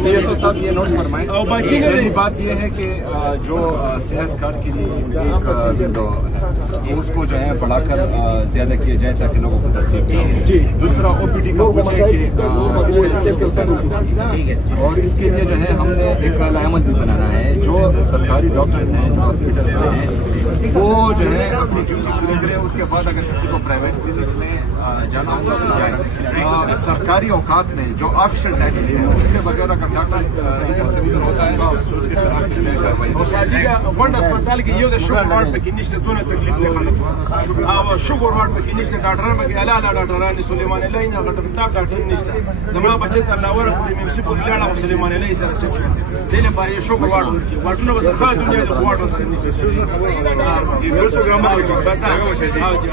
DSO साहब ये note फरमाएं। पहली बात ये है कि जो सेहत कार्ड की एक उसको जो है बढ़ाकर ज्यादा किया जाए ताकि लोगों को तकलीफ ना हो। दूसरा OPD का कुछ है कि और इसके लिए जो है हमने एक अलामत बनाना है। जो सरकारी डॉक्टर्स हैं, जो हॉस्पिटल्स हैं, वो जो है अपनी ड्यूटी पूरी करें। उसके बाद अगर किसी को प्राइवेट क्लिनिक में जाना होगा तो जाए। सरकारी औकात में जो ऑफिशियल टैक्स है उसके वगैरह का डाटा इधर से उधर होता है तो उसके खिलाफ वन अस्पताल की ये शुगर वार्ड पे किनिश दोनों तकलीफ ले खाना शुगर वार्ड पे किनिश डॉक्टर में अला अला डॉक्टर ने सुलेमान लाई ना डॉक्टर निश्ता जमा बच्चे तलावर पूरी में पूरी लाड़ा सुलेमान लाई सर से देले पारे शुगर वार्ड की वाटनो बस खा दुनिया तो वार्ड बस ये प्रोग्राम बता हां जी